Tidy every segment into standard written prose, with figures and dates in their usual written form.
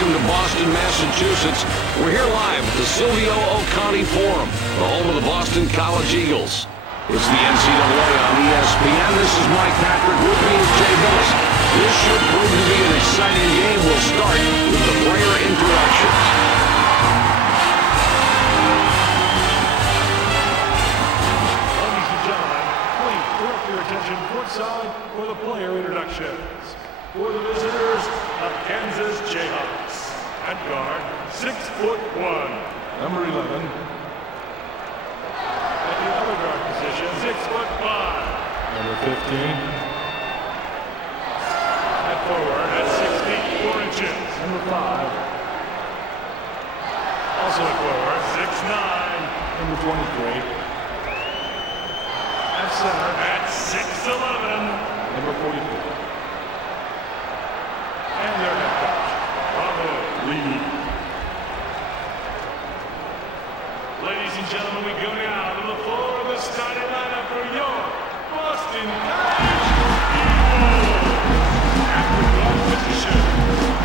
welcome to Boston, Massachusetts. We're here live at the Silvio O. County Forum, the home of the Boston College Eagles. It's the NCAA on ESPN. This is Mike Patrick. With me is Jay Billis. This should prove to be an exciting game. We'll start with the player introductions. Ladies and gentlemen, please direct your attention courtside for the player introductions. For the visitors, the Kansas Jayhawks. At guard, 6'1". Number 11. At the other guard position, 6'5". Number 15. At forward, at 6 feet 4 inches. Number 5. Also at forward, 6'9". Number 23. At center, at 6'11". Number 44. And their head coach, Robert Lee. Ladies and gentlemen, we go now to the floor of the starting lineup for your Boston College Eagles. At the guard position,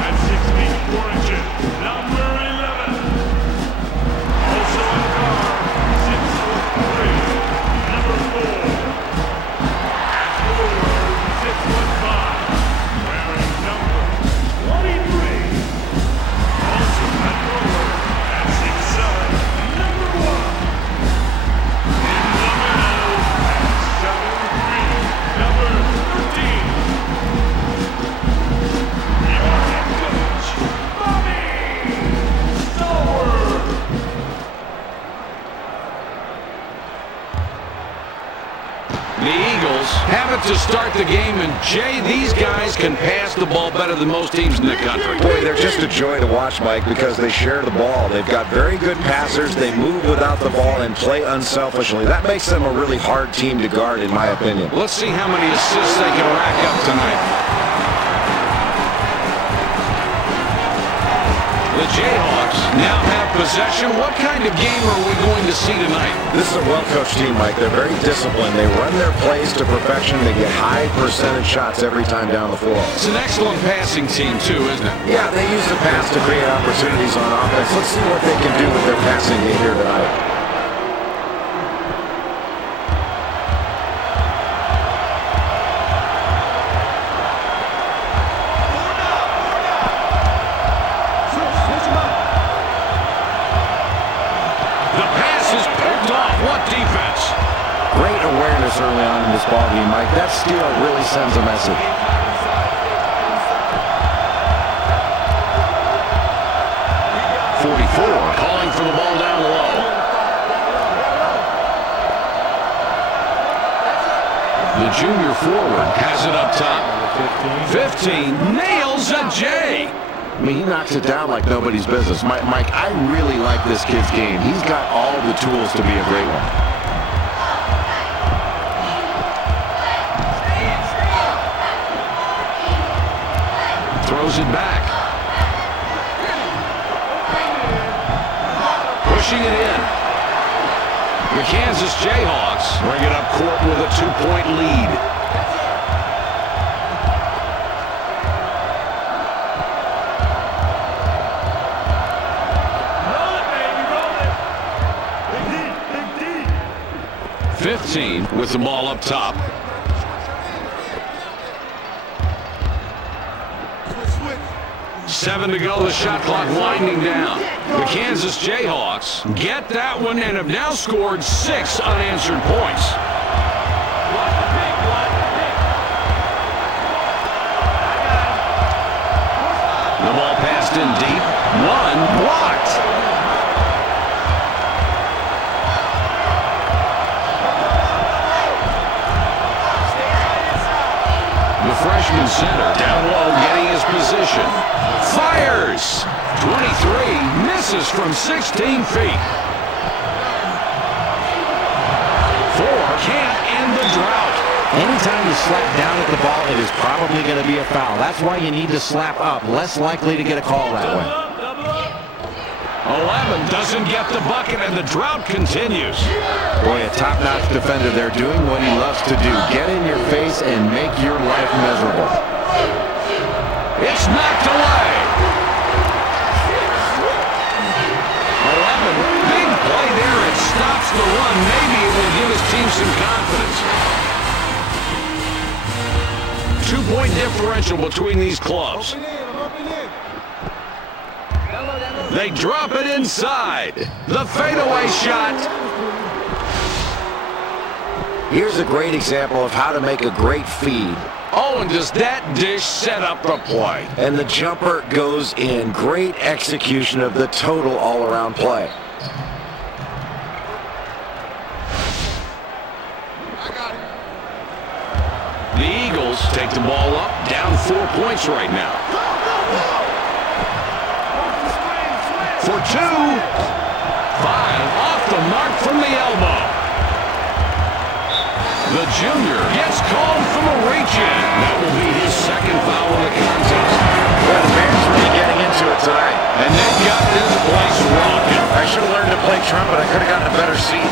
at 6 feet 4 inches, number 11. Also at guard, 6'3", number 4. At forward, 6'5", wearing number 23. Also at forward, at 6'7", number 1. In the middle, at 7'3", number 13. Your head coach, Bobby Stallworth. The Eagles have it to start the game, and Jay, these guys can pass the ball better than most teams in the country. Boy, they're just a joy to watch, Mike, because they share the ball. They've got very good passers. They move without the ball and play unselfishly. That makes them a really hard team to guard, in my opinion. Let's see how many assists they can rack up tonight. The Jayhawks now have possession. What kind of game are we going to see tonight? This is a well-coached team, Mike. They're very disciplined. They run their plays to perfection. They get high percentage shots every time down the floor. It's an excellent passing team, too, isn't it? Yeah, they use the pass to create opportunities on offense. Let's see what they can do with their passing game here tonight. Great awareness early on in this ballgame, Mike. That steal really sends a message. .44 calling for the ball down low. The junior forward has it up top. 15 nails a J. I mean, he knocks it down like nobody's business. Mike, I really like this kid's game. He's got all the tools to be a great one. Throws it back. Pushing it in. The Kansas Jayhawks bring it up court with a 2-point lead. Big D. 15 with the ball up top. Seven to go, the shot clock winding down. The Kansas Jayhawks get that one and have now scored 6 unanswered points. The ball passed in deep. One blocked. The freshman center down low getting his position. Fires! 23, misses from 16 feet. 4 can't end the drought. Anytime you slap down at the ball, it is probably going to be a foul. That's why you need to slap up. Less likely to get a call that way. 11 doesn't get the bucket, and the drought continues. Boy, a top-notch defender there doing what he loves to do. Get in your face and make your life miserable. It's knocked away. differential between these clubs. They drop it inside. The fadeaway shot. Here's a great example of how to make a great feed. Oh, and does that dish set up the play? And the jumper goes in. Great execution of the total all-around play. The Eagles take the ball up, down 4 points right now. For 2. 5 off the mark from the elbow. The junior gets called from a reach-in. That will be his second foul of the contest. Well, the fans really getting into it tonight. And they got this place rocking. I should have learned to play trumpet. I could have gotten a better seat.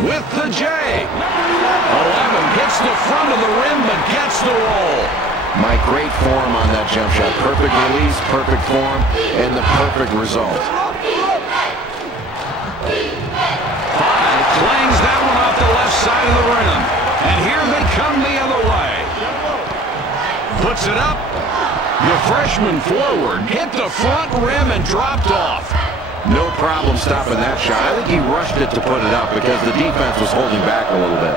With the J. 11 hits the front of the rim but gets the roll. My great form on that jump shot. Perfect release, perfect form, and the perfect result. 5 clangs that one off the left side of the rim. And here they come the other way. Puts it up. The freshman forward hit the front rim and dropped off. No problem stopping that shot. I think he rushed it to put it up because the defense was holding back a little bit.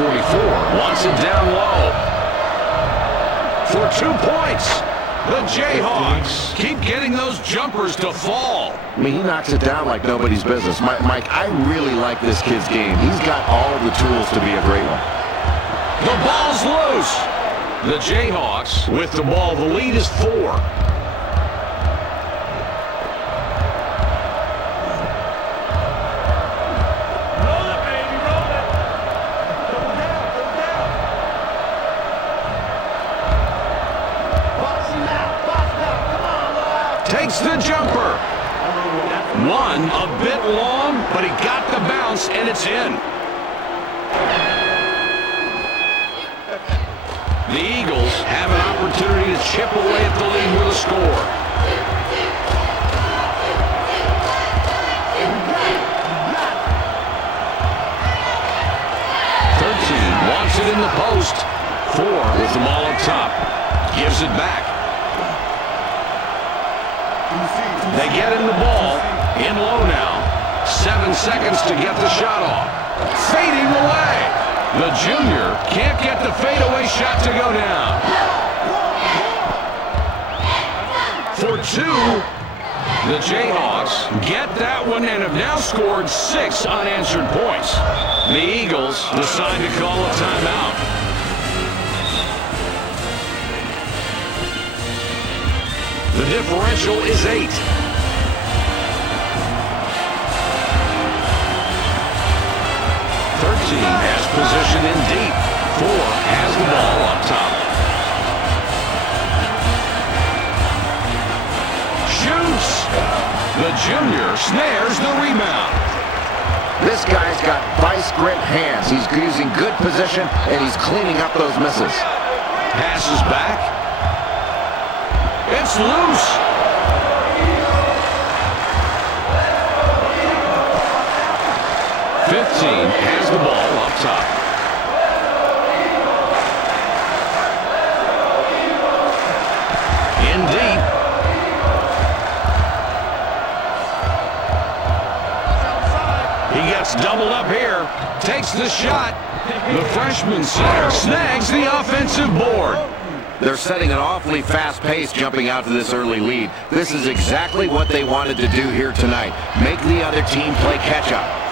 44 wants it down low. For 2 points, the Jayhawks keep getting those jumpers to fall. I mean, he knocks it down like nobody's business. Mike, I really like this kid's game. He's got all the tools to be a great one. The ball's loose. The Jayhawks with the ball. The lead is 4. Takes the jumper. One a bit long, but he got the bounce, and it's in. The Eagles have an opportunity to chip away at the lead with a score. 13 wants it in the post. 4 with the ball up top. Gives it back. They get in the ball. In low now. 7 seconds to get the shot off. Fading away. The junior can't get the fadeaway shot to go down. For 2, the Jayhawks get that one and have now scored 6 unanswered points. The Eagles decide to call a timeout. The differential is 8. 13 has position in deep. 4 has the ball up top. Shoots. The junior snares the rebound. This guy's got vice grip hands. He's using good position, and he's cleaning up those misses. Passes back. It's loose. Has the ball up top. In deep. He gets doubled up here. Takes the shot. The freshman center snags the offensive board. They're setting an awfully fast pace jumping out to this early lead. This is exactly what they wanted to do here tonight. Make the other team play catch-up.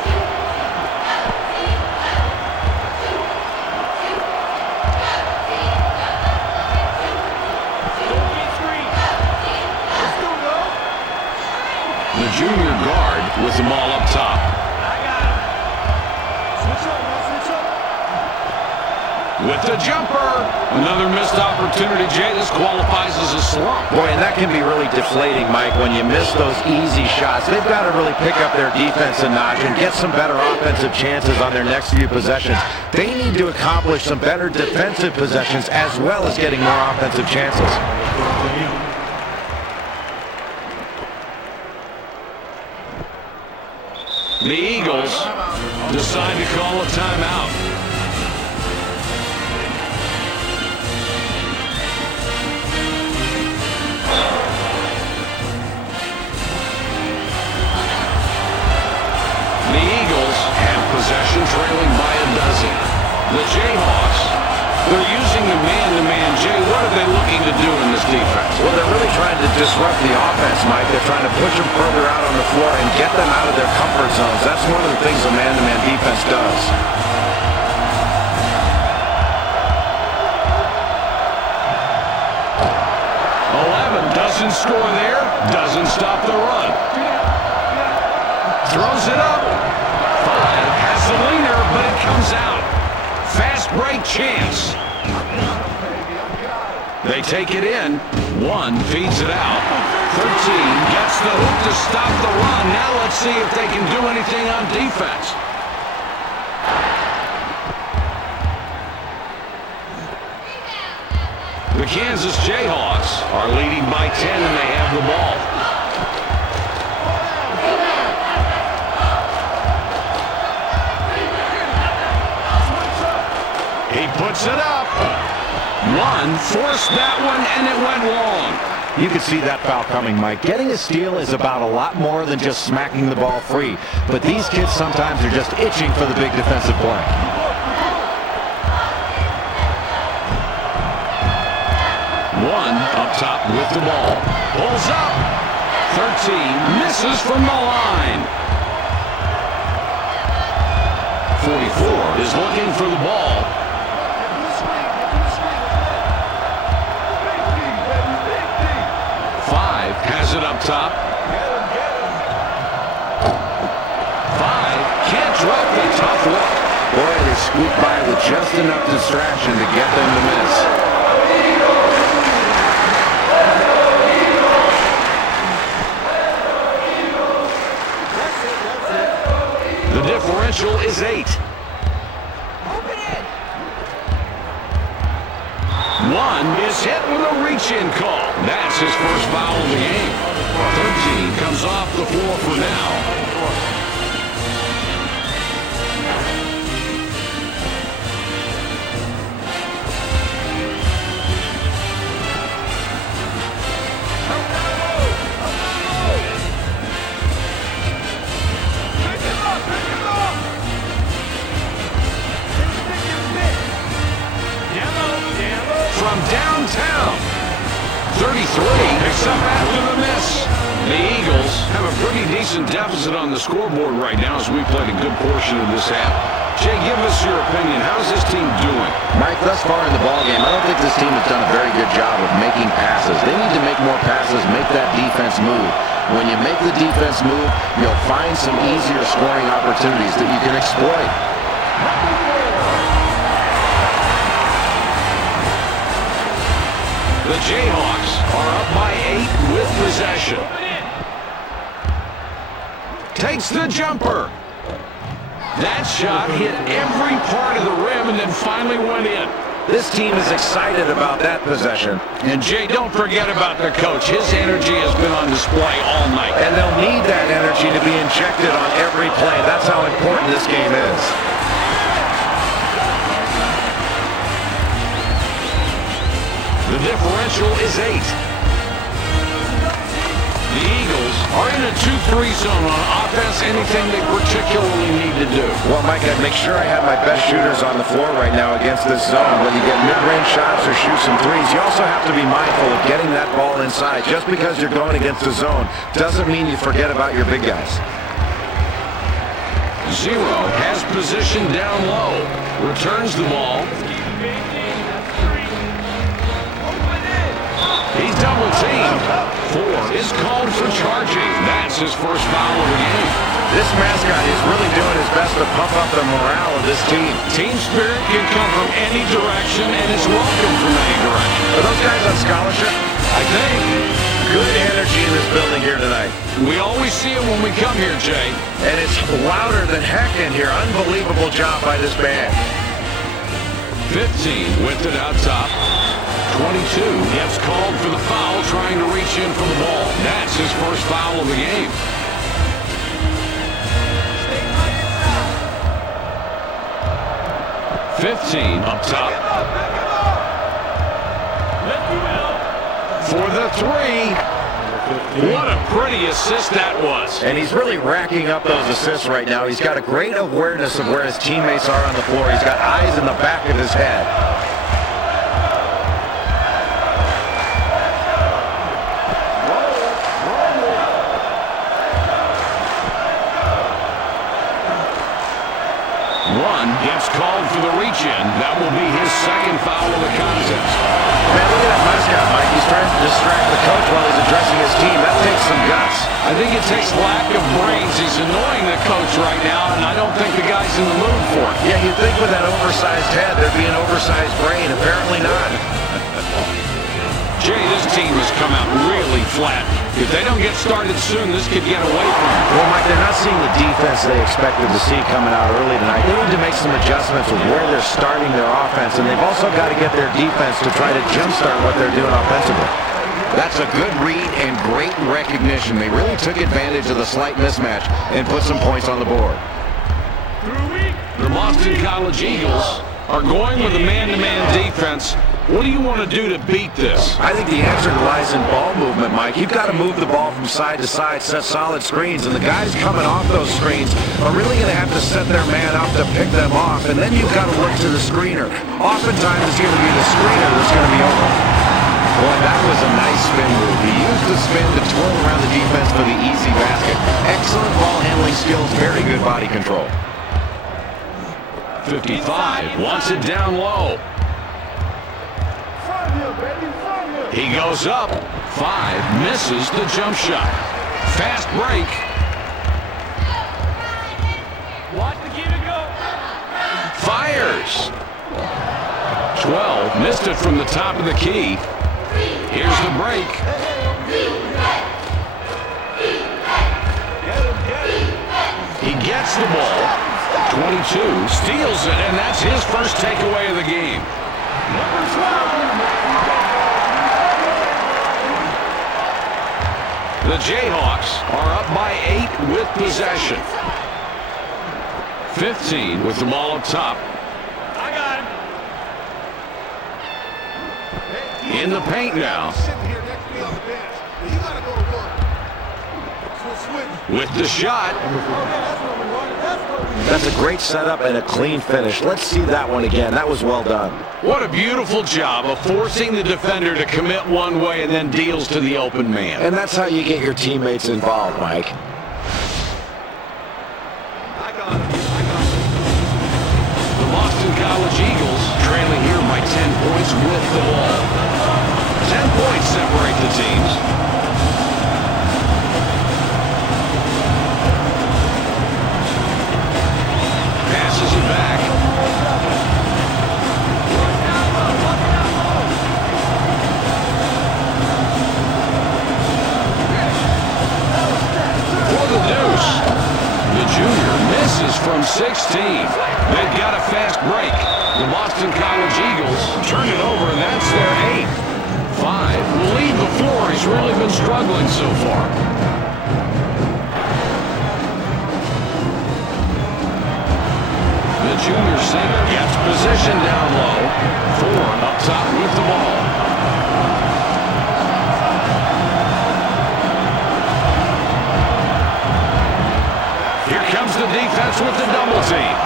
The junior guard with the ball up top. With the jumper. Another missed opportunity, Jay. This qualifies as a slump. Boy, and that can be really deflating, Mike, when you miss those easy shots. They've got to really pick up their defense a notch and get some better offensive chances on their next few possessions. They need to accomplish some better defensive possessions as well as getting more offensive chances. The Eagles decide to call a timeout. The Eagles have possession, trailing by a dozen. The Jayhawks, they're using the man-to-man. Jay, what are they looking to do in this defense? Well, they're really trying to disrupt the offense, Mike. They're trying to push them further out on the floor and get them out of their comfort zones. That's one of the things a man-to-man defense does. Doesn't score there, doesn't stop the run. Throws it up. 5 has the leaner, but it comes out. Fast break chance. They take it in. 1 feeds it out. 13 gets the hoop to stop the run. Now let's see if they can do anything on defense. The Kansas Jayhawks are leading by 10, and they have the ball. He puts it up. 1 forced that one, and it went long. You could see that foul coming, Mike. Getting a steal is about a lot more than just smacking the ball free. But these kids sometimes are just itching for the big defensive play. Up top with the ball. Pulls up. 13 misses from the line. 44 is looking for the ball. 5 has it up top. 5 can't drop the tough look. Boy, they squeak by with just enough distraction to get them to miss. The differential is 8. 1 is hit with a reach-in call. That's his first foul of the game. 13 comes off the floor for now. From downtown. 33 picks up after the miss. The Eagles have a pretty decent deficit on the scoreboard right now as we played a good portion of this half. Jay, give us your opinion. How's this team doing? Mike, thus far in the ballgame, I don't think this team has done a very good job of making passes. They need to make more passes, make that defense move. When you make the defense move, you'll find some easier scoring opportunities that you can exploit. The Jayhawks are up by 8 with possession. Takes the jumper. That shot hit every part of the rim and then finally went in. This team is excited about that possession. And Jay, don't forget about the coach. His energy has been on display all night. And they'll need that energy to be injected on every play. That's how important this game is. The differential is 8. The Eagles are in a 2-3 zone on offense, anything they particularly need to do. Well, Mike, I'd make sure I have my best shooters on the floor right now against this zone. When you get mid-range shots or shoot some threes, you also have to be mindful of getting that ball inside. Just because you're going against the zone doesn't mean you forget about your big guys. 0 has position down low. Returns the ball. He's double teamed. 4 is called for charging. That's his first foul of the game. This mascot is really doing his best to pump up the morale of this team. Team spirit can come from any direction and is welcome from any direction. Are those guys on scholarship? I think. Good energy in this building here tonight. We always see it when we come here, Jay. And it's louder than heck in here. Unbelievable job by this band. 15 with it out top. 22 gets called for the foul, trying to reach in for the ball. That's his first foul of the game. 15 up top. For the three. What a pretty assist that was. And he's really racking up those assists right now. He's got a great awareness of where his teammates are on the floor. He's got eyes in the back of his head. One gets called for the reach-in. That will be his second foul of the contest. Man, look at that mascot, Mike. He's trying to distract the coach while he's addressing his team. That takes some guts. I think it takes lack of brains. He's annoying the coach right now, and I don't think the guy's in the mood for it. Yeah, you'd think with that oversized head, there'd be an oversized brain. Apparently not. Jay, this team has come out really flat. If they don't get started soon, this could get away from them. Well, Mike, they're not seeing the defense they expected to see coming out early tonight. They need to make some adjustments with where they're starting their offense, and they've also got to get their defense to try to jumpstart what they're doing offensively. That's a good read and great recognition. They really took advantage of the slight mismatch and put some points on the board. The Boston College Eagles are going with a man-to-man defense. What do you want to do to beat this? I think the answer lies in ball movement, Mike. You've got to move the ball from side to side, set solid screens, and the guys coming off those screens are really going to have to set their man up to pick them off, and then you've got to look to the screener. Oftentimes it's going to be the screener that's going to be open. Boy, that was a nice spin move. He used the spin to twirl around the defense for the easy basket. Excellent ball handling skills, very good body control. 55 wants it down low. He goes up. 5 misses the jump shot. Fast break. Watch the keep it go. Fires. 12 missed it from the top of the key. Here's the break. He gets the ball. 22 steals it, and that's his first takeaway of the game. Number 12. The Jayhawks are up by 8 with possession. 15 with the ball up top. I got him. In the paint now. With the shot. That's a great setup and a clean finish. Let's see that one again. That was well done. What a beautiful job of forcing the defender to commit one way and then deals to the open man. And that's how you get your teammates involved, Mike. The Boston College Eagles trailing here by 10 points with the ball. 10 points separate the teams. Passes it back. For the deuce. The junior misses from 16. They've got a fast break. The Boston College Eagles turn it over, and that's their 8th. 5 will leave the floor. He's really been struggling so far. The junior center gets position down low. 4 up top with the ball. Here comes the defense with the double team.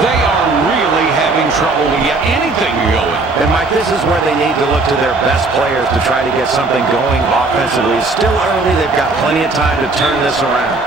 They are really having trouble to get anything going. And, Mike, this is where they need to look to their best players to try to get something going offensively. It's still early. They've got plenty of time to turn this around.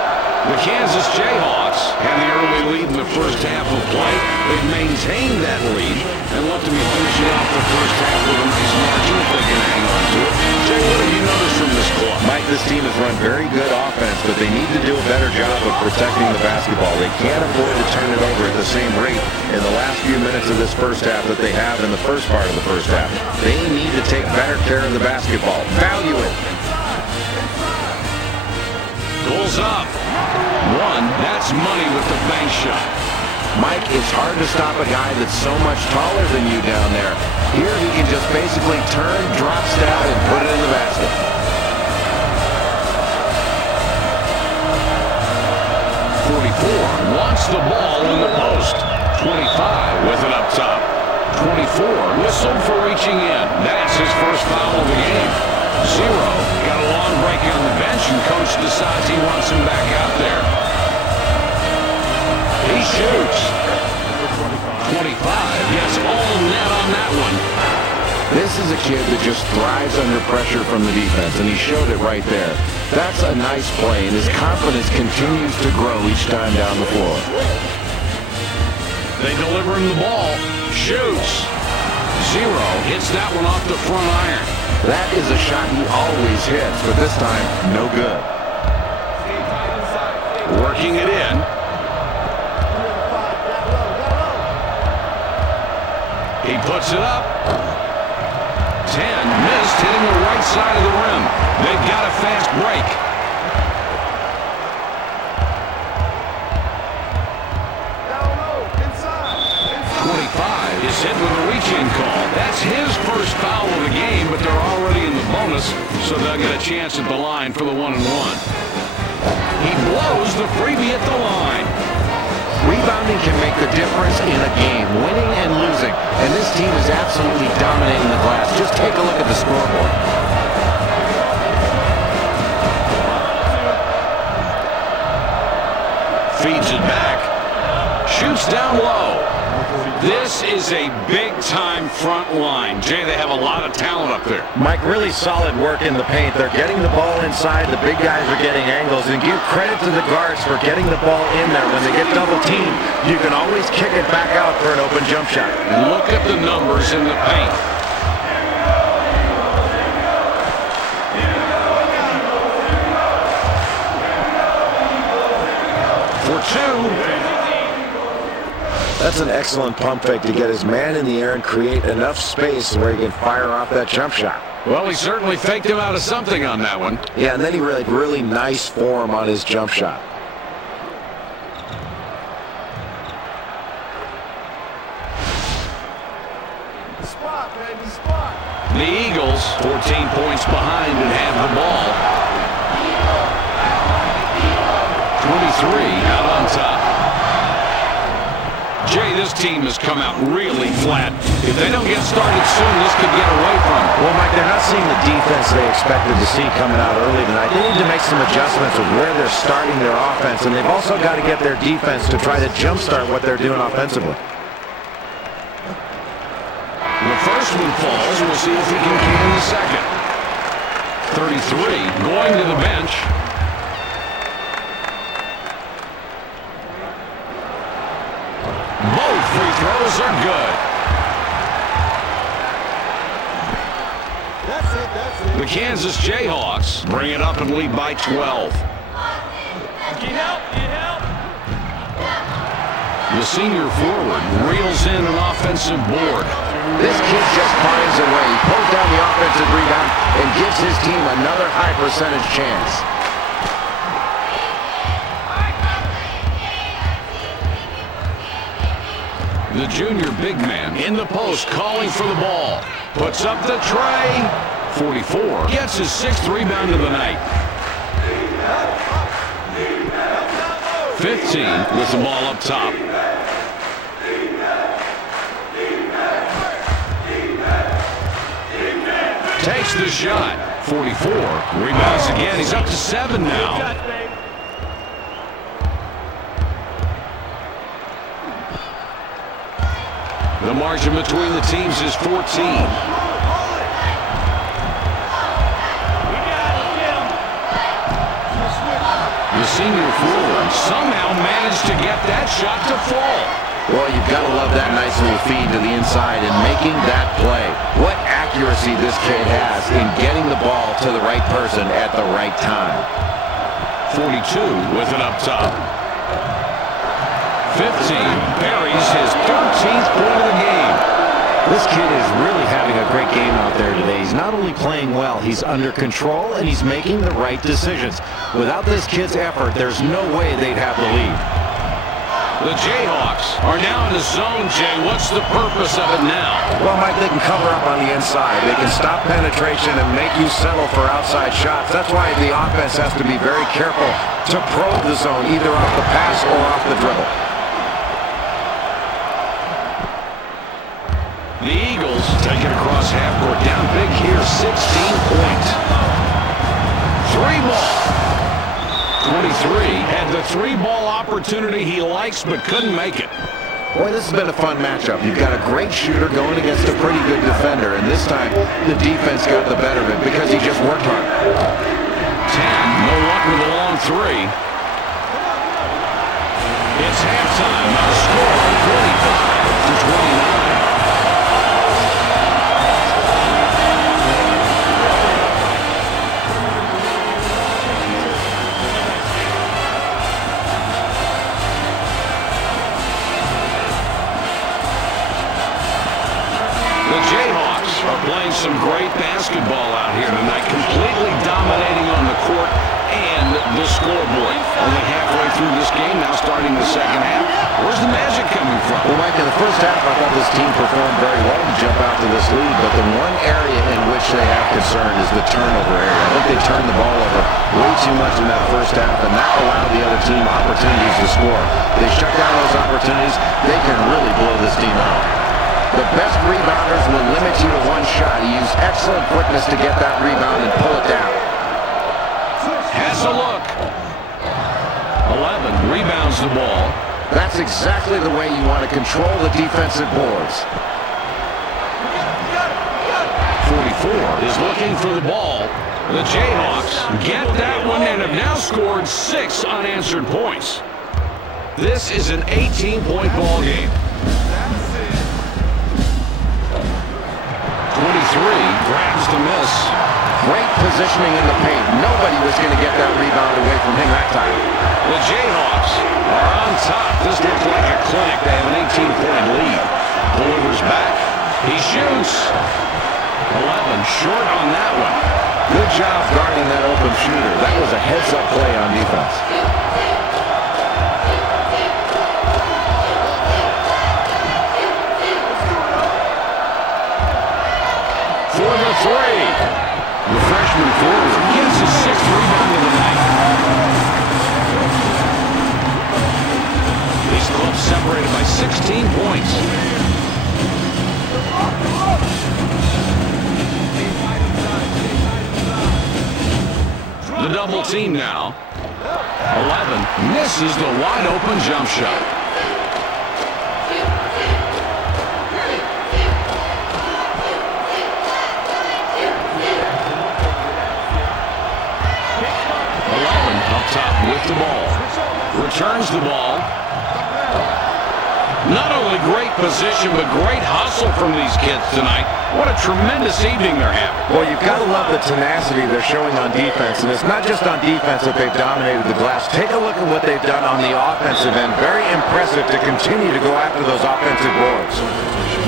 The Kansas Jayhawks have the early lead in the first half of play. They've maintained that lead and look to be finishing off the first half with a nice margin if they can hang on to it. Jay, what have you noticed from this club? Mike, this team has run very good offense, but they need to do a better job of protecting the basketball. They can't afford to turn it over at the same rate in the last few minutes of this first half that they have in the first part of the first half. They need to take better care of the basketball. Value it. Pulls up. 1. That's money with the bank shot. Mike, it's hard to stop a guy that's so much taller than you down there. Here he can just basically turn, drop step, and put it in the basket. .44 wants the ball in the post. 25 with it up top. 24, whistled for reaching in. That's his first foul of the game. Zero, got a long break on the bench, and coach decides he wants him back out there. He shoots. 25, yes, all net on that one. This is a kid that just thrives under pressure from the defense, and he showed it right there. That's a nice play, and his confidence continues to grow each time down the floor. They deliver him the ball. Shoots. Zero, hits that one off the front iron. That is a shot he always hits, but this time, no good. Working it in. He puts it up. 10, missed, hitting the right side of the rim. They've got a fast break. Is hit with a reach-in call. That's his first foul of the game, but they're already in the bonus, so they'll get a chance at the line for the 1-and-1. He blows the freebie at the line. Rebounding can make the difference in a game, winning and losing, and this team is absolutely dominating the glass. Just take a look at the scoreboard. Feeds it back. Shoots down low. This is a big-time front line. Jay, they have a lot of talent up there. Mike, really solid work in the paint. They're getting the ball inside. The big guys are getting angles. And give credit to the guards for getting the ball in there. When they get double-teamed, you can always kick it back out for an open jump shot. And look at the numbers in the paint. For two. That's an excellent pump fake to get his man in the air and create enough space where he can fire off that jump shot. Well, he certainly faked him out of something on that one. Yeah, and then he really nice form on his jump shot. Spot, baby, spot. The Eagles, 14 points behind and have the ball. 23 out on top. Jay, this team has come out really flat. If they don't get started soon, this could get away from them. Well, Mike, they're not seeing the defense they expected to see coming out early tonight. They need to make some adjustments with where they're starting their offense, and they've also got to get their defense to try to jumpstart what they're doing offensively. The first one falls. We'll see if he can can the second. 33 going to the bench. Both free throws are good. That's it. The Kansas Jayhawks bring it up and lead by 12. Get help, get help. The senior forward reels in an offensive board. This kid just finds a way. He pulls down the offensive rebound and gives his team another high percentage chance. The junior big man in the post calling for the ball. Puts up the tray. 44 gets his 6th rebound of the night. 15 with the ball up top. Takes the shot. 44 rebounds again. He's up to 7 now. The margin between the teams is 14. The senior forward somehow managed to get that shot to fall. Well, you've got to love that nice little feed to the inside and making that play. What accuracy this kid has in getting the ball to the right person at the right time. 42 with it up top. 15 buries his 13th point of the game. This kid is really having a great game out there today. He's not only playing well, he's under control and he's making the right decisions. Without this kid's effort, there's no way they'd have the lead. The Jayhawks are now in the zone, Jay. What's the purpose of it now? Well, Mike, they can cover up on the inside. They can stop penetration and make you settle for outside shots. That's why the offense has to be very careful to probe the zone, either off the pass or off the dribble. The Eagles take it across half court. Down big here, 16 points. 3 ball. 23 had the 3-ball opportunity he likes but couldn't make it. Boy, this has been a fun matchup. You've got a great shooter going against a pretty good defender, and this time the defense got the better of it because he just worked hard. 10, no luck with the long 3. It's halftime. Now the score 45-29. The Jayhawks are playing some great basketball out here tonight, completely dominating on the court and the scoreboard. Only halfway through this game, now starting the second half. Where's the magic coming from? Well, Mike, in the first half, I thought this team performed very well to jump out to this lead, but the one area in which they have concern is the turnover area. I think they turned the ball over way too much in that first half, and that allowed the other team opportunities to score. They shut down those opportunities, they can really blow this team out. The best rebounders will limit you to one shot. He used excellent quickness to get that rebound and pull it down. Has a look. 11 rebounds the ball. That's exactly the way you want to control the defensive boards. 44 is looking for the ball. The Jayhawks get that one and have now scored 6 unanswered points. This is an 18-point ball game. 23 grabs the miss. Great positioning in the paint. Nobody was going to get that rebound away from him that time. The Jayhawks are on top. This looked like a clinic. They have an 18-point lead. Delivers back. He shoots. 11 short on that one. Good job guarding that open shooter. That was a heads-up play on defense. For the 3. The freshman forward gets his 6th rebound of the night. These clubs separated by 16 points. The double team now. 11 misses the wide open jump shot. Top with the ball. Returns the ball. Not only great position, but great hustle from these kids tonight. What a tremendous evening they're having. Well, you've got to love the tenacity they're showing on defense. And it's not just on defense that they've dominated the glass. Take a look at what they've done on the offensive end. Very impressive to continue to go after those offensive boards.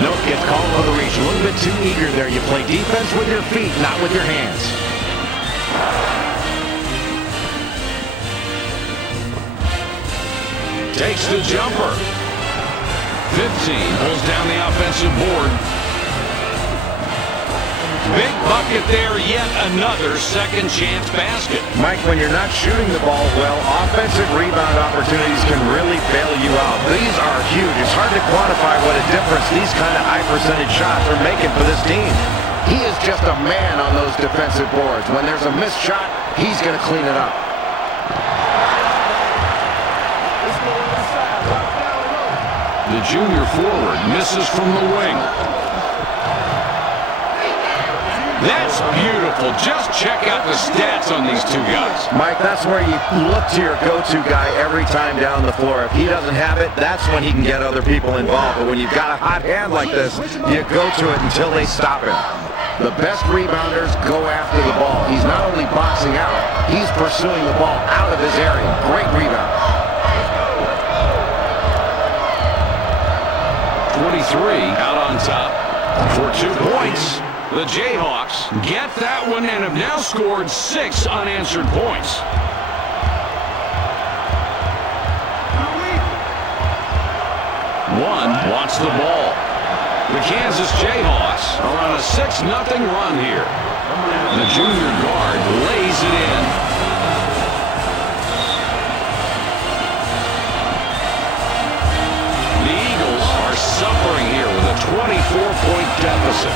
Note gets called for the reach. A little bit too eager there. You play defense with your feet, not with your hands. Takes the jumper. 15 pulls down the offensive board. Big bucket there, yet another second chance basket. Mike, when you're not shooting the ball well, offensive rebound opportunities can really bail you out. These are huge. It's hard to quantify what a difference these kind of high percentage shots are making for this team. He is just a man on those defensive boards. When there's a missed shot, he's going to clean it up. The junior forward misses from the wing. That's beautiful. Just check out the stats on these two guys. Mike, that's where you look to your go-to guy every time down the floor. If he doesn't have it, that's when he can get other people involved. But when you've got a hot hand like this, you go to it until they stop him. The best rebounders go after the ball. He's not only boxing out, he's pursuing the ball out of his area. Great rebound. 23 out on top for 2 points. The Jayhawks get that one and have now scored 6 unanswered points. One wants the ball. The Kansas Jayhawks are on a 6-0 run here. The junior guard lays it in. The Eagles are suffering here with a 24-point opposite.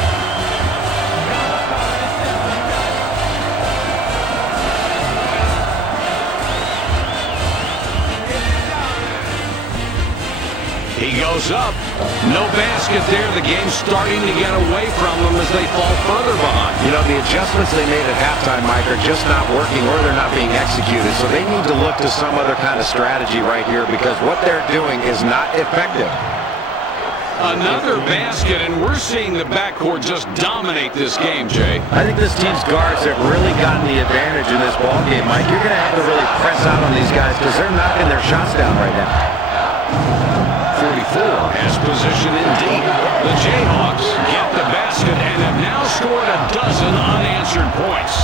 He goes up. No basket there. The game's starting to get away from them as they fall further behind. You know, the adjustments they made at halftime, Mike, are just not working, or they're not being executed. So they need to look to some other kind of strategy right here, because what they're doing is not effective. Another basket, and we're seeing the backcourt just dominate this game, Jay. I think this team's guards have really gotten the advantage in this ball game, Mike. You're going to have to really press out on these guys because they're knocking their shots down right now. 44 has position in deep. The Jayhawks get the basket and have now scored a dozen unanswered points.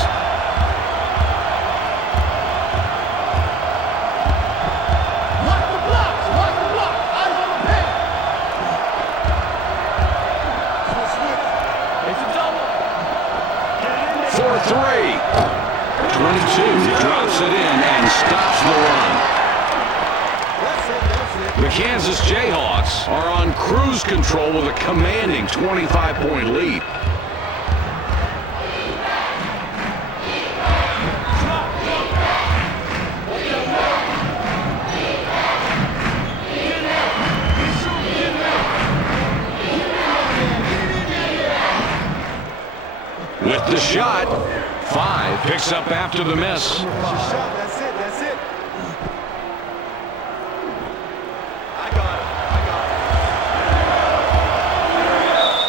Watch the blocks. Watch the block. Eyes on the paint. It's a double. For three. 22 drops it in and stops the run. The Kansas Jayhawks are on cruise control with a commanding 25-point lead. With the shot, 5 picks up after the miss. That's it. That's it.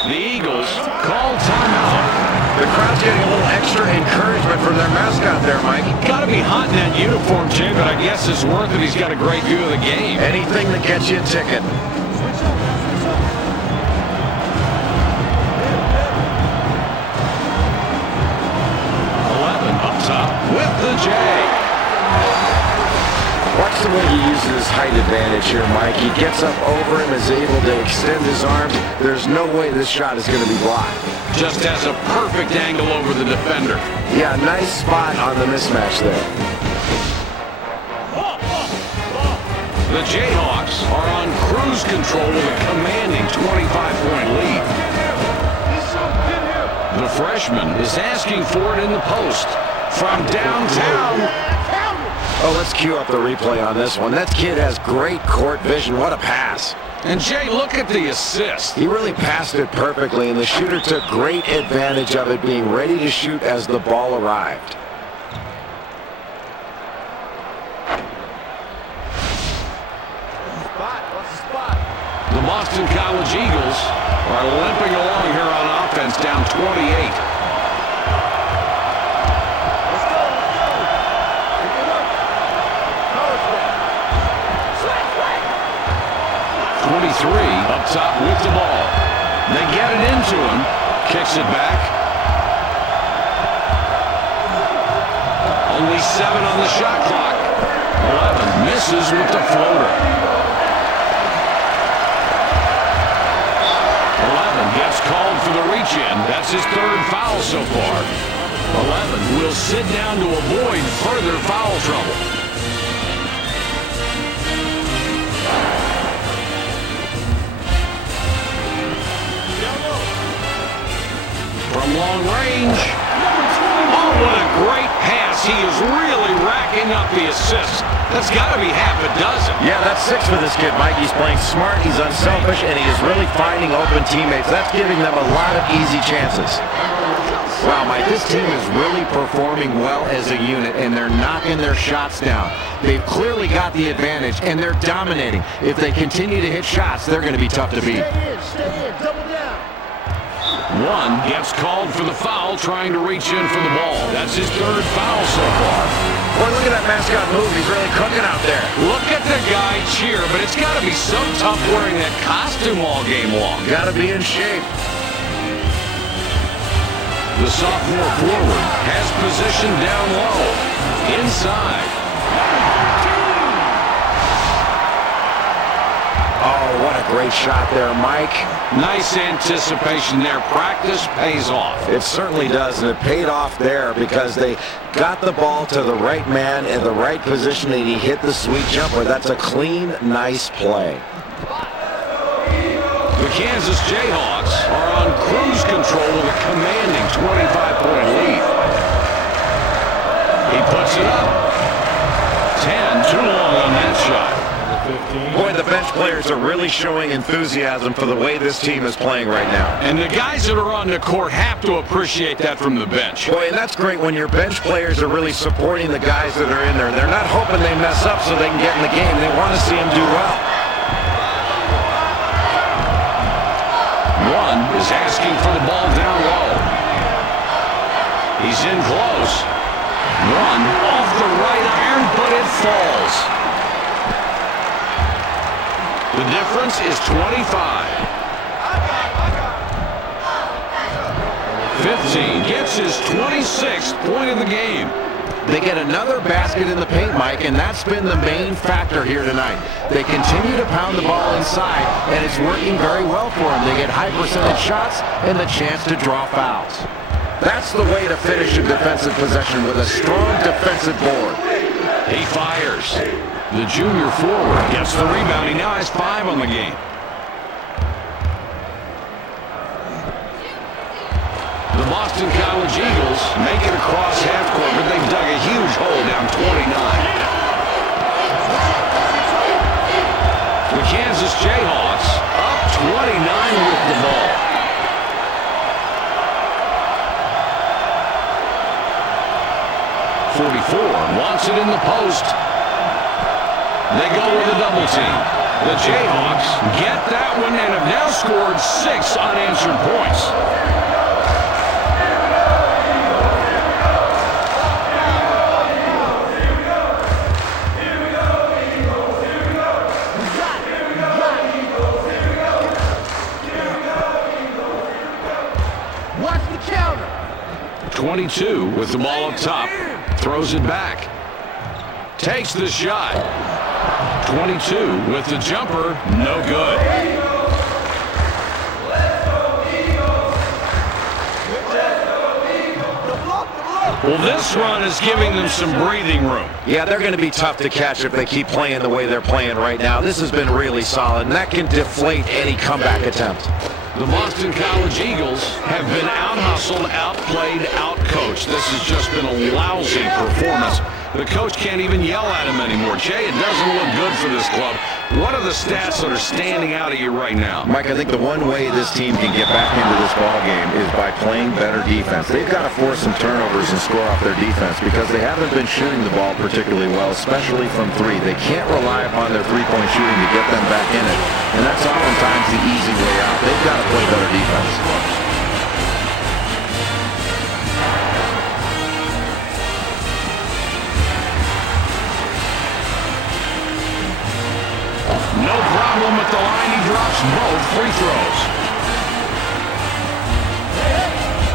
The Eagles call timeout. The crowd's getting a little extra encouragement from their mascot there, Mike. Got to be hot in that uniform, Jay, but I guess it's worth it. He's got a great view of the game. Anything that gets you a ticket. 11 up top with the J. Watch the way he uses his height advantage here, Mike. He gets up over him, is able to extend his arms. There's no way this shot is going to be blocked. Just has a perfect angle over the defender. Yeah, nice spot on the mismatch there. The Jayhawks are on cruise control with a commanding 25-point lead. The freshman is asking for it in the post. From downtown. Oh, let's cue up the replay on this one. That kid has great court vision. What a pass. And Jay, look at the assist. He really passed it perfectly, and the shooter took great advantage of it, being ready to shoot as the ball arrived. The Boston College Eagles are limping along here on offense, down 28. 23 up top with the ball. They get it into him. Kicks it back. Only 7 on the shot clock. 11 misses with the floater. 11 gets called for the reach-in. That's his 3rd foul so far. 11 will sit down to avoid further foul trouble. From long range. Oh, what a great pass. He is really racking up the assists. That's got to be half a dozen. Yeah, that's 6 for this kid, Mike. He's playing smart, he's unselfish, and he is really finding open teammates. That's giving them a lot of easy chances. Wow, Mike, this team is really performing well as a unit, and they're knocking their shots down. They've clearly got the advantage, and they're dominating. If they continue to hit shots, they're going to be tough to beat. Stay in, double down. 1 gets called for the foul, trying to reach in for the ball. That's his 3rd foul so far. Boy, look at that mascot move. He's really cooking out there. Look at the guy cheer, but it's got to be so tough wearing that costume all game long. Got to be in shape. The sophomore forward has position down low. Inside. Oh, what a great shot there, Mike. Nice anticipation there. Practice pays off. It certainly does, and it paid off there because they got the ball to the right man in the right position, and he hit the sweet jumper. That's a clean, nice play. The Kansas Jayhawks are on cruise control with a commanding 25-point lead. He puts it up. 10, too long on that shot. Boy, the bench players are really showing enthusiasm for the way this team is playing right now. And the guys that are on the court have to appreciate that from the bench. Boy, and that's great when your bench players are really supporting the guys that are in there. They're not hoping they mess up so they can get in the game. They want to see them do well. One is asking for the ball down low. He's in close. One off the right iron, but it falls. The difference is 25. 15 gets his 26th point of the game. They get another basket in the paint, Mike, and that's been the main factor here tonight. They continue to pound the ball inside, and it's working very well for them. They get high percentage shots and the chance to draw fouls. That's the way to finish a defensive possession, with a strong defensive board. He fires. The junior forward gets the rebound. He now has 5 on the game. The Boston College Eagles make it across half court, but they've dug a huge hole down 29. The Kansas Jayhawks up 29 with the ball. Wants it in the post. They go with a double team. The Jayhawks get that one and have now scored 6 unanswered points. Watch the counter. 22 with the ball up top. Throws it back. Takes the shot. 22 with the jumper. No good. Well, this run is giving them some breathing room. Yeah, they're going to be tough to catch if they keep playing the way they're playing right now. This has been really solid, and that can deflate any comeback attempt. The Boston College Eagles have been out-hustled, outplayed, out-coached. This has just been a lousy performance. The coach can't even yell at him anymore. Jay, it doesn't look good for this club. What are the stats that are standing out at you right now? Mike, I think the one way this team can get back into this ball game is by playing better defense. They've got to force some turnovers and score off their defense because they haven't been shooting the ball particularly well, especially from 3. They can't rely upon their three-point shooting to get them back in it, and that's oftentimes the easy way out. They've got to play better defense. No problem at the line. He drops both free throws.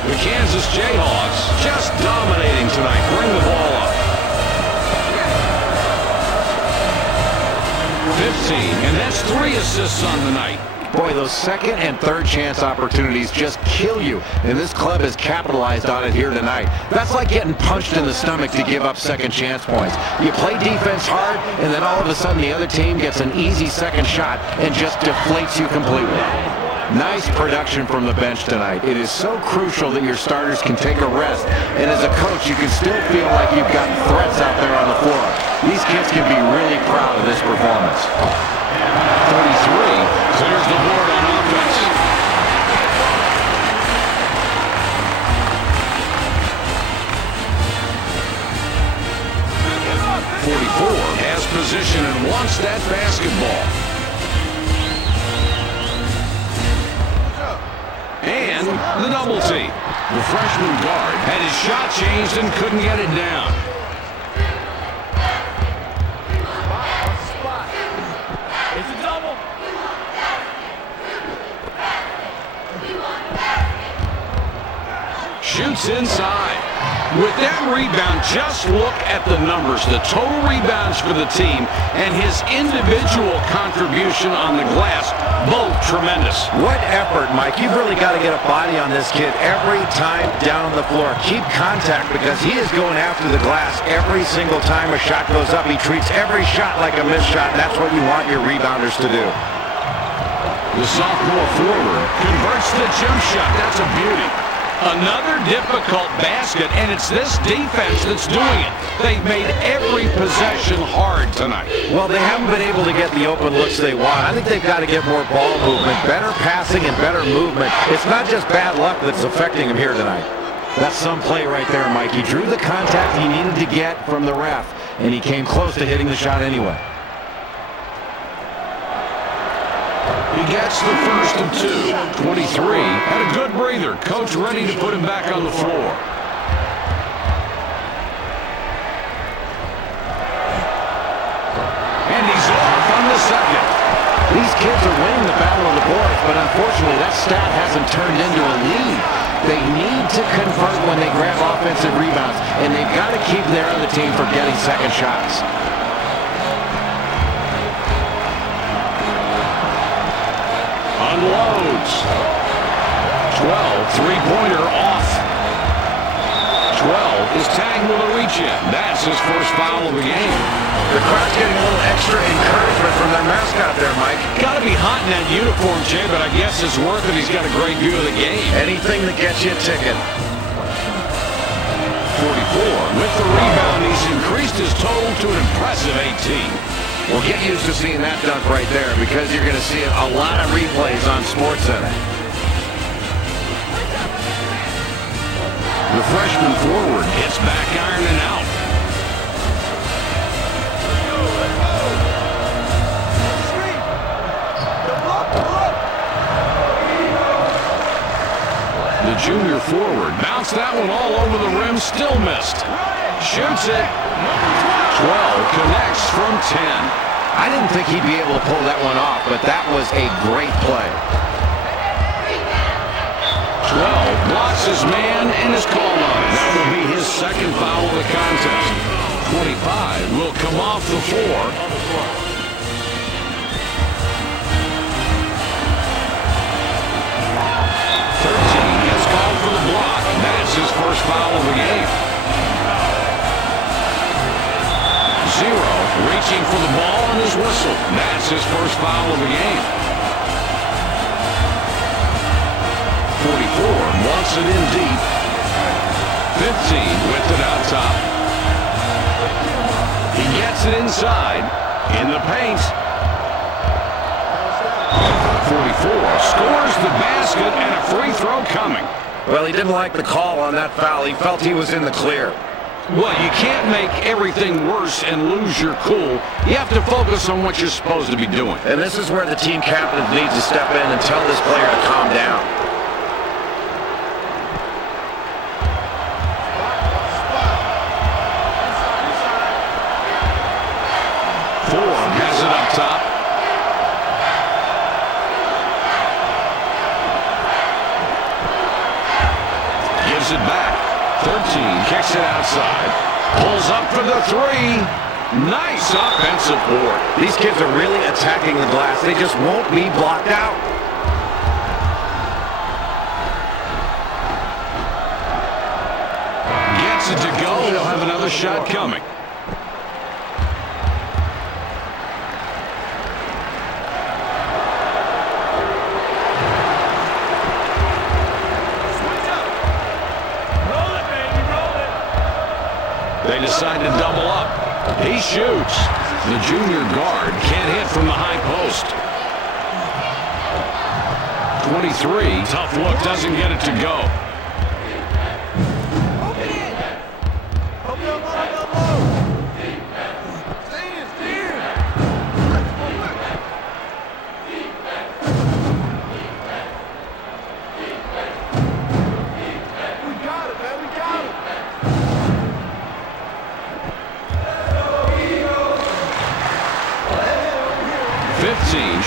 The Kansas Jayhawks just dominating tonight. Bring the ball up. 15, and that's 3 assists on the night. Boy, those second and third chance opportunities just kill you, and this club has capitalized on it here tonight. That's like getting punched in the stomach to give up second chance points. You play defense hard, and then all of a sudden the other team gets an easy second shot and just deflates you completely. Nice production from the bench tonight. It is so crucial that your starters can take a rest, and as a coach, you can still feel like you've got threats out there on the floor. These kids can be really proud of this performance. 33 clears the board on offense. 44 has position and wants that basketball. And the double team. The freshman guard had his shot changed and couldn't get it down. It's a double. Shoots inside. With that rebound, just look at the numbers. The total rebounds for the team and his individual contribution on the glass, both tremendous. What effort, Mike. You've really got to get a body on this kid every time down the floor. Keep contact because he is going after the glass every single time a shot goes up. He treats every shot like a missed shot, and that's what you want your rebounders to do. The sophomore forward converts the jump shot. That's a beauty. Another difficult basket, and it's this defense that's doing it. They've made every possession hard tonight. Well, they haven't been able to get the open looks they want. I think they've got to get more ball movement, better passing and better movement. It's not just bad luck that's affecting him here tonight. That's some play right there, Mike. He drew the contact he needed to get from the ref, and he came close to hitting the shot anyway. He gets the first of two. 23. Had a good breather. Coach ready to put him back on the floor. And he's off on the second. These kids are winning the battle of the boards, but unfortunately that stat hasn't turned into a lead. They need to convert when they grab offensive rebounds, and they've got to keep their other team from getting second shots. Unloads. 12, three-pointer off. 12 is tagged with a reach-in. That's his first foul of the game. The crowd's getting a little extra encouragement from their mascot there, Mike. Got to be hot in that uniform, Jay, but I guess it's worth it. He's got a great view of the game. Anything that gets you a ticket. 44 with the rebound. He's increased his total to an impressive 18. Well, get used to seeing that dunk right there because you're going to see a lot of replays on SportsCenter. The freshman forward hits back iron and out. The junior forward bounced that one all over the rim, still missed. Shoots it. 12 connects from 10. I didn't think he'd be able to pull that one off, but that was a great play. 12 blocks his man and is called on it. That will be his second foul of the contest. 25 will come off the floor. 13 is called for the block. That's his first foul of the game. 0 reaching for the ball on his whistle. That's his first foul of the game. 44 wants it in deep. 15 with it out top. He gets it inside in the paint. 44 scores the basket and a free throw coming. Well, he didn't like the call on that foul. He felt he was in the clear. Well, you can't make everything worse and lose your cool. You have to focus on what you're supposed to be doing. And this is where the team captain needs to step in and tell this player to calm down. Ford has it up top. Gives it back. 13 kicks it outside. Pulls up for the three. Nice offensive board. These kids are really attacking the glass. They just won't be blocked out. Gets it to go. He'll have another shot coming. They decide to double up. He shoots. The junior guard can't hit from the high post. 23. Tough look. Doesn't get it to go.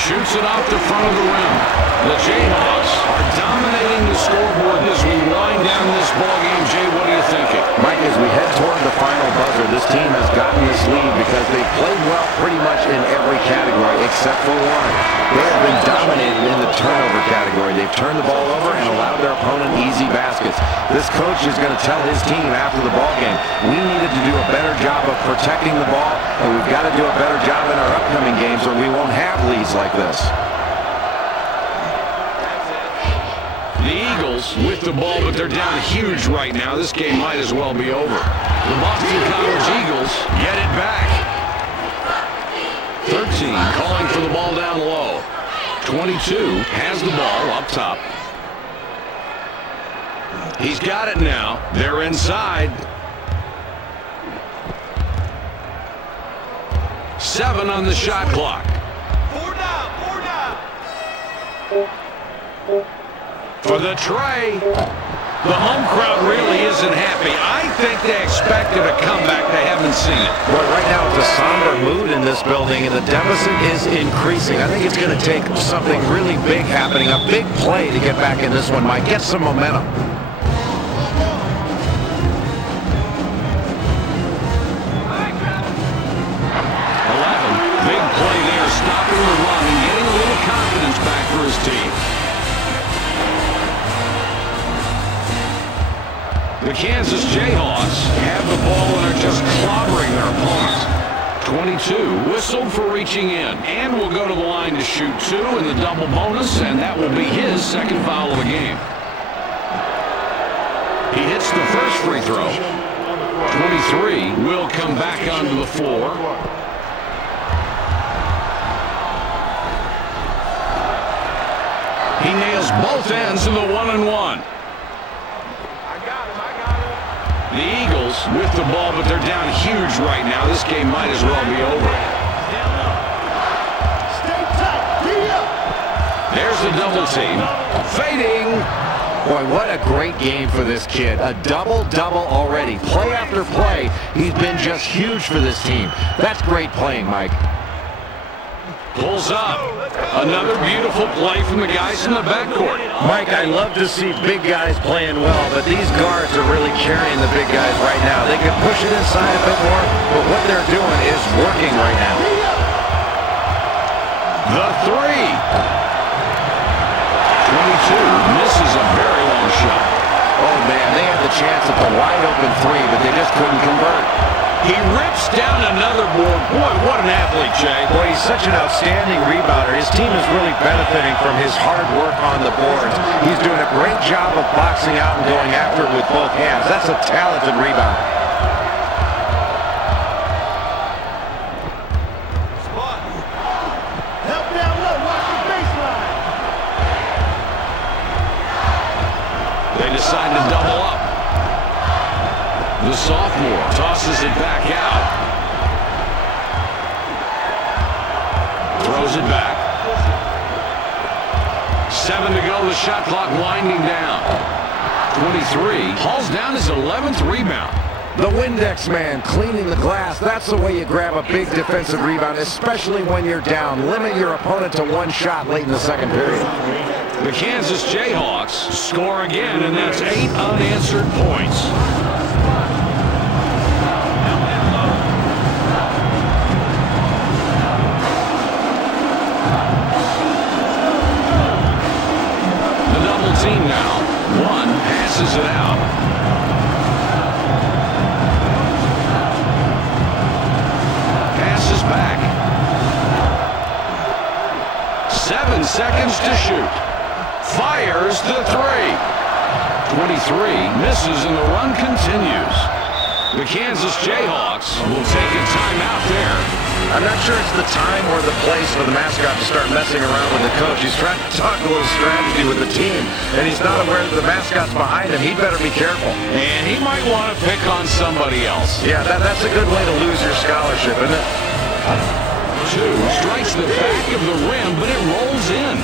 Shoots it off the front of the rim. The Jayhawks are dominating the scoreboard as we wind down this ballgame. Jay, what are you thinking? Mike, as we head toward the final buzzer, this team has gotten this lead because they've played well pretty much in every category except for one. They have been dominated in the turnover category. They've turned the ball over and allowed their opponent easy baskets. This coach is going to tell his team after the ballgame, we needed to do a better job of protecting the ball, and we've got to do a better job in our upcoming games or we won't have leads like this. Eagles with the ball, but they're down huge right now. This game might as well be over. The Boston College Eagles get it back. 13 calling for the ball down low. 22 has the ball up top. He's got it now. They're inside. 7 on the shot clock. 4 down. For the tray. The home crowd really isn't happy. I think they expected a comeback. They haven't seen it. Well, right now it's a somber mood in this building, and the deficit is increasing. I think it's going to take something really big happening, a big play to get back in this one, Mike. Get some momentum. 11. Big play there, stopping the run and getting a little confidence back for his team. The Kansas Jayhawks have the ball and are just clobbering their opponents. 22 whistled for reaching in, and will go to the line to shoot 2 in the double bonus, and that will be his second foul of the game. He hits the first free throw. 23 will come back onto the floor. He nails both ends of the 1-and-1. The Eagles with the ball, but they're down huge right now. This game might as well be over. Stay tight. D up. There's the double team. Fading. Boy, what a great game for this kid. A double-double already. Play after play, he's been just huge for this team. That's great playing, Mike. Pulls up. Another beautiful play from the guys in the backcourt. Mike, I love to see big guys playing well, but these guards are really carrying the big guys right now. They can push it inside a bit more, but what they're doing is working right now. The 3. 22 misses a very long shot. Oh, man, they had the chance at the wide-open 3, but they just couldn't convert. He rips down another board. Boy, what an athlete, Jay. Boy, he's such an outstanding rebounder. His team is really benefiting from his hard work on the boards. He's doing a great job of boxing out and going after it with both hands. That's a talented rebounder. Spot. Help down low. Watch the baseline. They decide to double up. The sophomore tosses it back out. Throws it back. 7 to go. The shot clock winding down. 23 hauls down his 11th rebound. The Windex man cleaning the glass. That's the way you grab a big defensive rebound, especially when you're down. Limit your opponent to 1 shot late in the second period. The Kansas Jayhawks score again, and that's 8 unanswered points. Team now. 1 passes it out. Passes back. 7 seconds to shoot. Fires the 3. 23 misses and the run continues. The Kansas Jayhawks will take a timeout there. I'm not sure it's the time or the place for the mascot to start messing around with the coach. He's trying to talk a little strategy with the team, and he's not aware that the mascot's behind him. He'd better be careful. And he might want to pick on somebody else. Yeah, that's a good way to lose your scholarship, isn't it? 2 strikes the back of the rim, but it rolls in.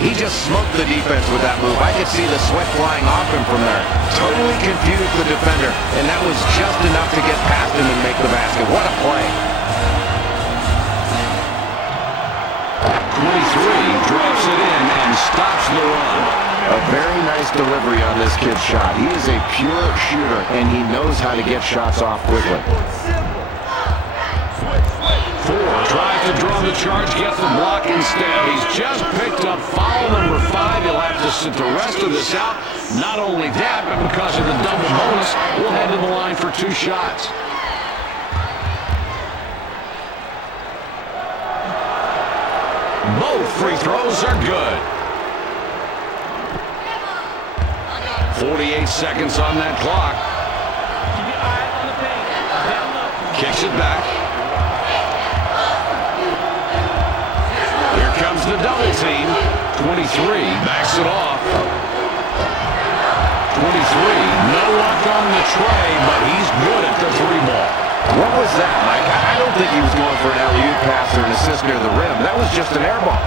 He just smoked the defense with that move. I could see the sweat flying off him from there. Totally confused the defender, and that was just enough to get past him and make the basket. What a play. 23 drops it in and stops the run. A very nice delivery on this kid's shot. He is a pure shooter, and he knows how to get shots off quickly. 4 tries to draw the charge, gets the block instead. He's just picked up foul number 5. He'll have to sit the rest of this out. Not only that, but because of the double bonus, we'll head to the line for 2 shots. Both free throws are good. 48 seconds on that clock. Kicks it back. Here comes the double team. 23 backs it off. 23, no luck on the tray, but he's good at the 3-ball. What was that, Mike? I don't think he was going for an alley-oop pass or an assist near the rim. That was just an air ball.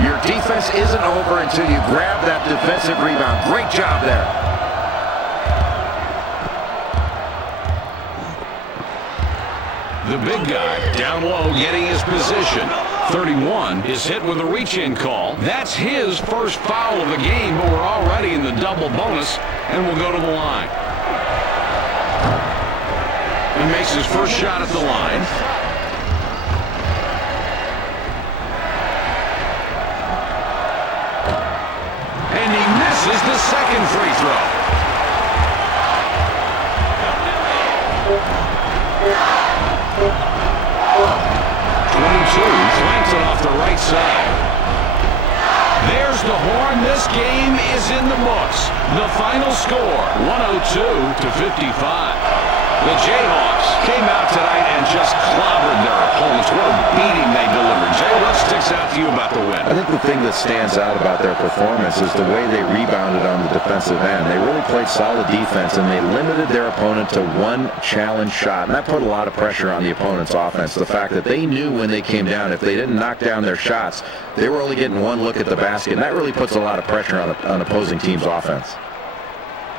Your defense isn't over until you grab that defensive rebound. Great job there. The big guy down low getting his position. 31 is hit with a reach-in call. That's his first foul of the game, but we're already in the double bonus, and we'll go to the line. He makes his first shot at the line. And he misses the second free throw. Flanks it off the right side. There's the horn. This game is in the books. The final score, 102-55. The Jayhawks came out tonight and just clobbered their opponents. What a beating they delivered. Jay, what sticks out to you about the win? I think the thing that stands out about their performance is the way they rebounded on the defensive end. They really played solid defense, and they limited their opponent to one challenge shot. And that put a lot of pressure on the opponent's offense. The fact that they knew when they came down, if they didn't knock down their shots, they were only getting one look at the basket. And that really puts a lot of pressure on opposing teams' offense.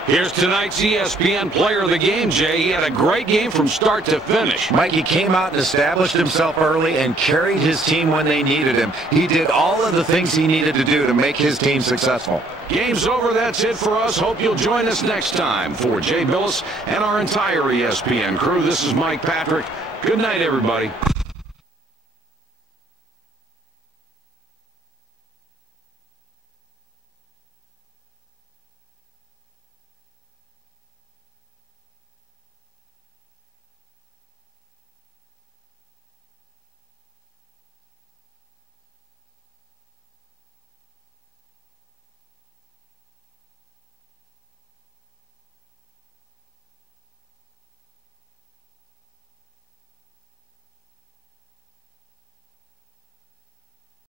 Here's tonight's ESPN player of the game, Jay. He had a great game from start to finish. Mike, he came out and established himself early and carried his team when they needed him. He did all of the things he needed to do to make his team successful. Game's over. That's it for us. Hope you'll join us next time. For Jay Billis and our entire ESPN crew, this is Mike Patrick. Good night, everybody.